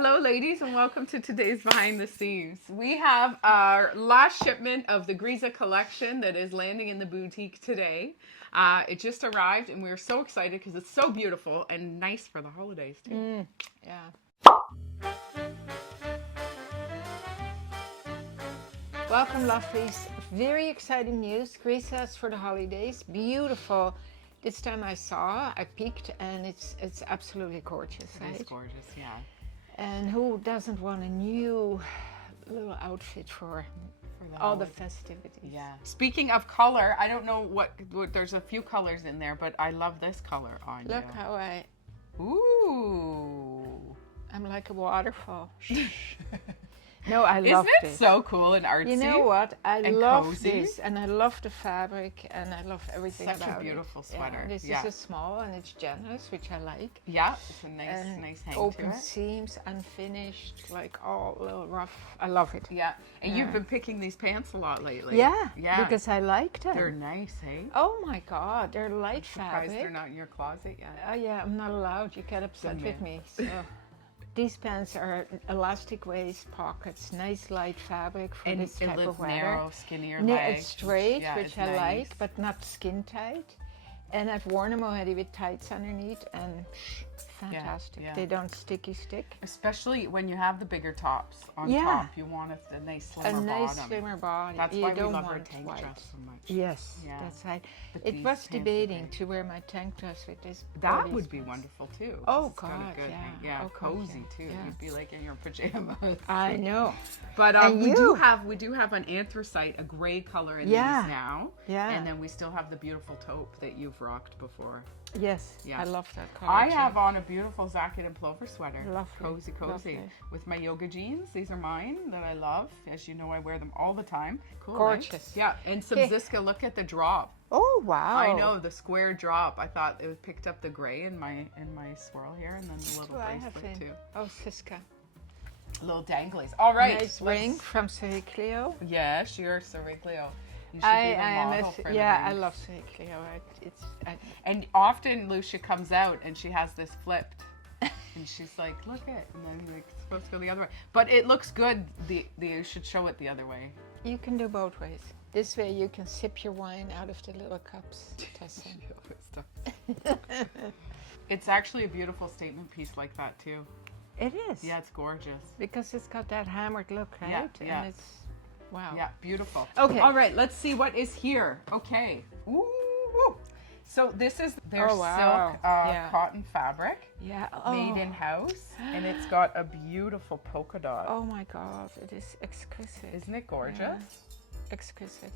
Hello, ladies, and welcome to today's Behind the Scenes. We have our last shipment of the Grizas collection that is landing in the boutique today. It just arrived, and we're so excited because it's so beautiful and nice for the holidays, too. Yeah. Welcome, lovelies. Very exciting news. Grizas for the holidays. Beautiful. This time I peeked, and it's absolutely gorgeous. It is gorgeous, yeah. And who doesn't want a new little outfit for all the festivities? Yeah. Speaking of color, I don't know what there's a few colors in there, but I love this color on you. Look how I'm like a waterfall. No, I love this. Isn't it so cool and artsy? You know what? I love cozy. this, and I love the fabric, and I love everything about it. Such a beautiful sweater. Yeah, this is a small, and it's generous, which I like. Yeah, it's a nice hang open to it. seams, unfinished, like all a little rough. I love it. Yeah, and you've been picking these pants a lot lately. Yeah, yeah, because I like them. They're nice, hey? Oh my God, they're light fabric. Surprised they're not in your closet yet. Yeah, I'm not allowed. You get upset with me. So. These pants are elastic waist pockets, nice light fabric for this type of weather. Narrow, skinnier legs. It's straight, yeah, which I like, but not skin tight. And I've worn them already with tights underneath, and fantastic. Yeah. They don't stick. Especially when you have the bigger tops on top, you want a nice slimmer bottom. Slimmer body. That's you why don't we love want our tank dress so much. Yes, yeah. that's right. But it was debating to wear my tank dress with this. That would be wonderful too. Oh God, yeah, cozy too. Yeah. You'd be like in your pajamas. I know. But we do have an anthracite, a gray color in these now. Yeah. And then we still have the beautiful taupe that you've rocked before. Yes, yeah. I love that color. I have on a beautiful jacket and plover sweater. Lovely. Cozy. Lovely. With my yoga jeans. These are mine that I love. As you know, I wear them all the time. Cool. Gorgeous. Right? Yeah, and some Ziska. Look at the drop. Oh wow! I know, the square drop. I thought it picked up the gray in my swirl here, and then the little bracelet too. Oh, Siska. Little danglies. All right. Nice ring from Seri Cleo. Yes, you're Seri Cleo. I love Seri Cleo. And often Lousje comes out and she has this flipped, and she's like, "Look it," and then like it's supposed to go the other way. But it looks good. You should show it the other way. You can do both ways. This way you can sip your wine out of the little cups, Tessa. It's actually a beautiful statement piece like that too. It is. Yeah, it's gorgeous. Because it's got that hammered look, right? Yeah. And it's, wow. Yeah, beautiful. Okay. All right, let's see what is here. Okay. Ooh. So this is their silk cotton fabric. Yeah. Made in house, and it's got a beautiful polka dot. Oh my God, it is exquisite. Isn't it gorgeous? Yeah. Exquisite.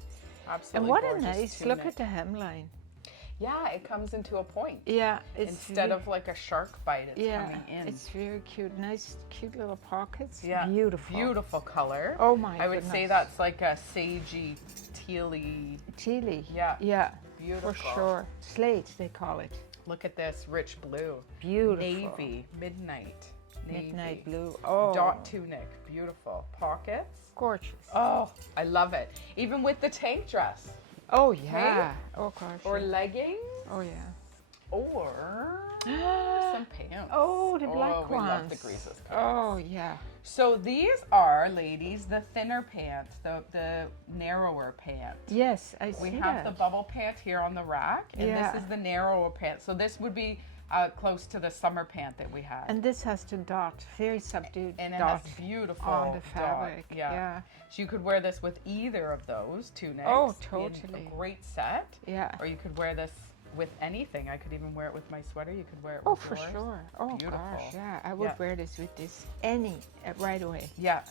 Absolutely. And what a nice look at the hemline. Yeah, it comes into a point. Yeah, instead of like a shark bite, it's coming in. It's very cute. Nice, cute little pockets. Yeah, beautiful color. Oh my! I would say that's like a sagey, tealy. Yeah. Beautiful. For sure. Slate, they call it. Look at this rich blue. Beautiful. Navy, midnight. Midnight blue. Oh. Dot tunic. Beautiful. Pockets. Gorgeous. Oh, I love it. Even with the tank dress. Oh yeah. Right? Oh gosh. Or leggings. Oh yeah. Or some pants. Oh, the black ones. We love the Grizas pants. Oh yeah. So these are, ladies, the thinner pants, the narrower pant. Yes, I see We have the bubble pant here on the rack, and this is the narrower pant. So this would be close to the summer pant that we had. And this has the dot, very subdued and it dot has beautiful on the fabric. Dot. Yeah. So you could wear this with either of those tunics. Oh, totally. A great set. Yeah. Or you could wear this with anything. I could even wear it with my sweater. You could wear it with for yours. sure. Oh beautiful. Gosh, yeah. I would wear this with this right away. Yeah.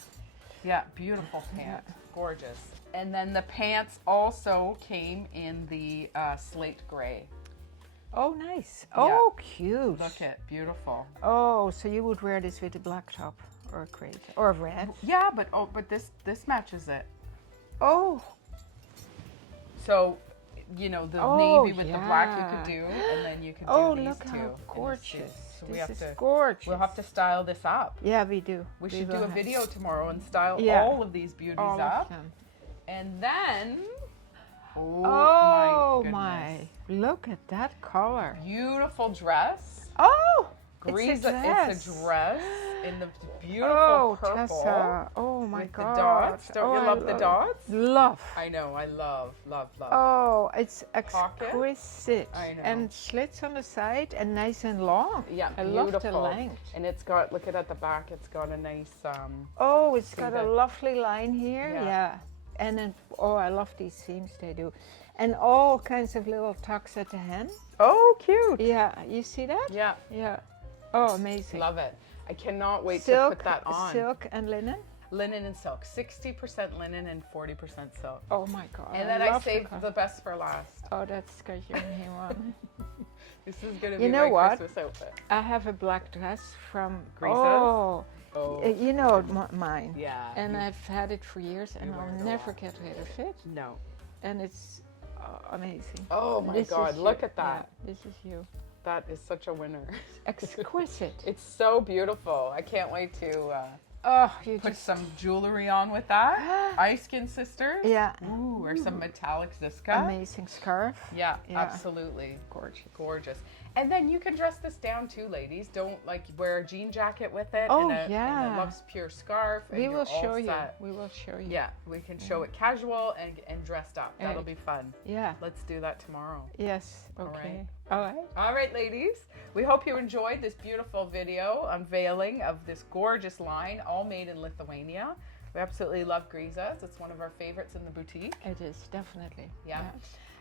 Yeah, beautiful pant. Gorgeous. And then the pants also came in the slate gray. Oh, nice. Oh, cute. Look at beautiful. Oh, so you would wear this with a black top or a crepe or a red? Yeah, but this matches it. Oh. So, you know, the navy with the black you could do, and then you could do these look two. How gorgeous. So this is gorgeous. We'll have to style this up. Yeah, we do. We should do a video tomorrow and style all of these beauties all up. Of them. And then Oh my! Look at that color. Beautiful dress. Oh! Grizas. It's a dress in the beautiful Oh, purple. Tessa. Oh my with God. the dots. Don't you I love the dots? Love. I know. I love. Oh, it's Pocket? exquisite. I know. And slits on the side and nice and long. Yeah, I beautiful. love the length. And it's got, look at the back, it's got a nice, Oh, it's got that? a lovely line here. Yeah. Yeah. And then, oh, I love these seams they do. And all kinds of little tucks at the hem. oh, cute. Yeah, you see that? Yeah, Yeah. Oh, amazing. love it. I cannot wait Silk, to put that on. silk and linen. Linen and silk, 60% linen and 40% silk. Oh my God. And then I love saved the the best for last. Oh, that's because you're in here one. This is going to You be know my what? Christmas outfit. I have a black dress from Grizas? Oh, you know mine. Yeah. And I've had it for years, and You wear I'll it a never lot. get rid of it. No. And it's amazing. Oh my This God, is look you. at that. Yeah, this is you. That is such a winner. Exquisite. It's so beautiful. I can't wait to Oh, you put just some jewelry on with that. Ice Skin Sisters. yeah. Ooh, or some metallic Ziska. Amazing scarf. Yeah, Yeah. absolutely. Gorgeous. Gorgeous. And then you can dress this down too, ladies. Don't like wear a jean jacket with it. Oh, and yeah. a Luxe Pure scarf. And We you're will all show you. set. We will show you. Yeah, we can show it casual and dressed up. That'll Right. be fun. Yeah. Let's do that tomorrow. Yes. All Okay. right. All right. All right, ladies. We hope you enjoyed this beautiful video unveiling of this gorgeous line, all made in Lithuania. We absolutely love Grizas. It's one of our favorites in the boutique. It is definitely. Yeah.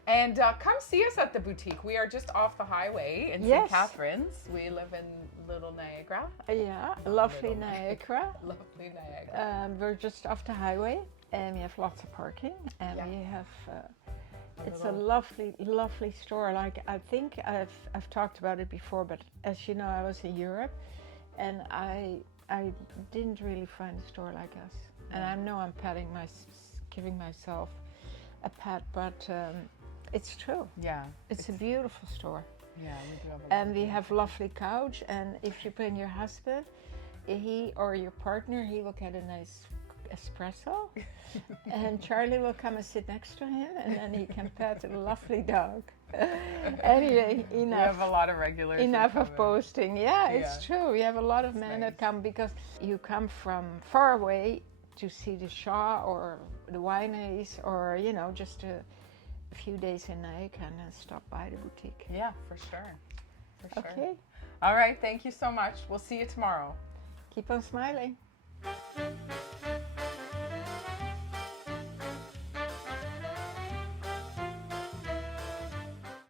And come see us at the boutique. We are just off the highway in Yes. St. Catharines. We live in Little Niagara. Yeah. Lovely Niagara. Lovely Niagara. We're just off the highway, and we have lots of parking, and Yeah. we have. It's a lovely, lovely store. Like I think I've talked about it before, but as you know, I was in Europe, and I didn't really find a store like us. And I know I'm giving myself a pat, but it's true. Yeah. It's a beautiful store, Yeah, we do have a lot and of we things. have lovely couch. And if you bring your husband, he or your partner, he will get a nice espresso, and Charlie will come and sit next to him, and then he can pet a lovely dog. Anyway, We enough. have a lot of regulars. who Enough come of in. posting. Yeah, it's Yeah. true. We have a lot of It's men nice. that come because you come from far away to see the Shaw or the wineries, or just a few days in Nike and then stop by the boutique. Yeah, for sure. For sure. Okay, All right. Thank you so much. We'll see you tomorrow. keep on smiling.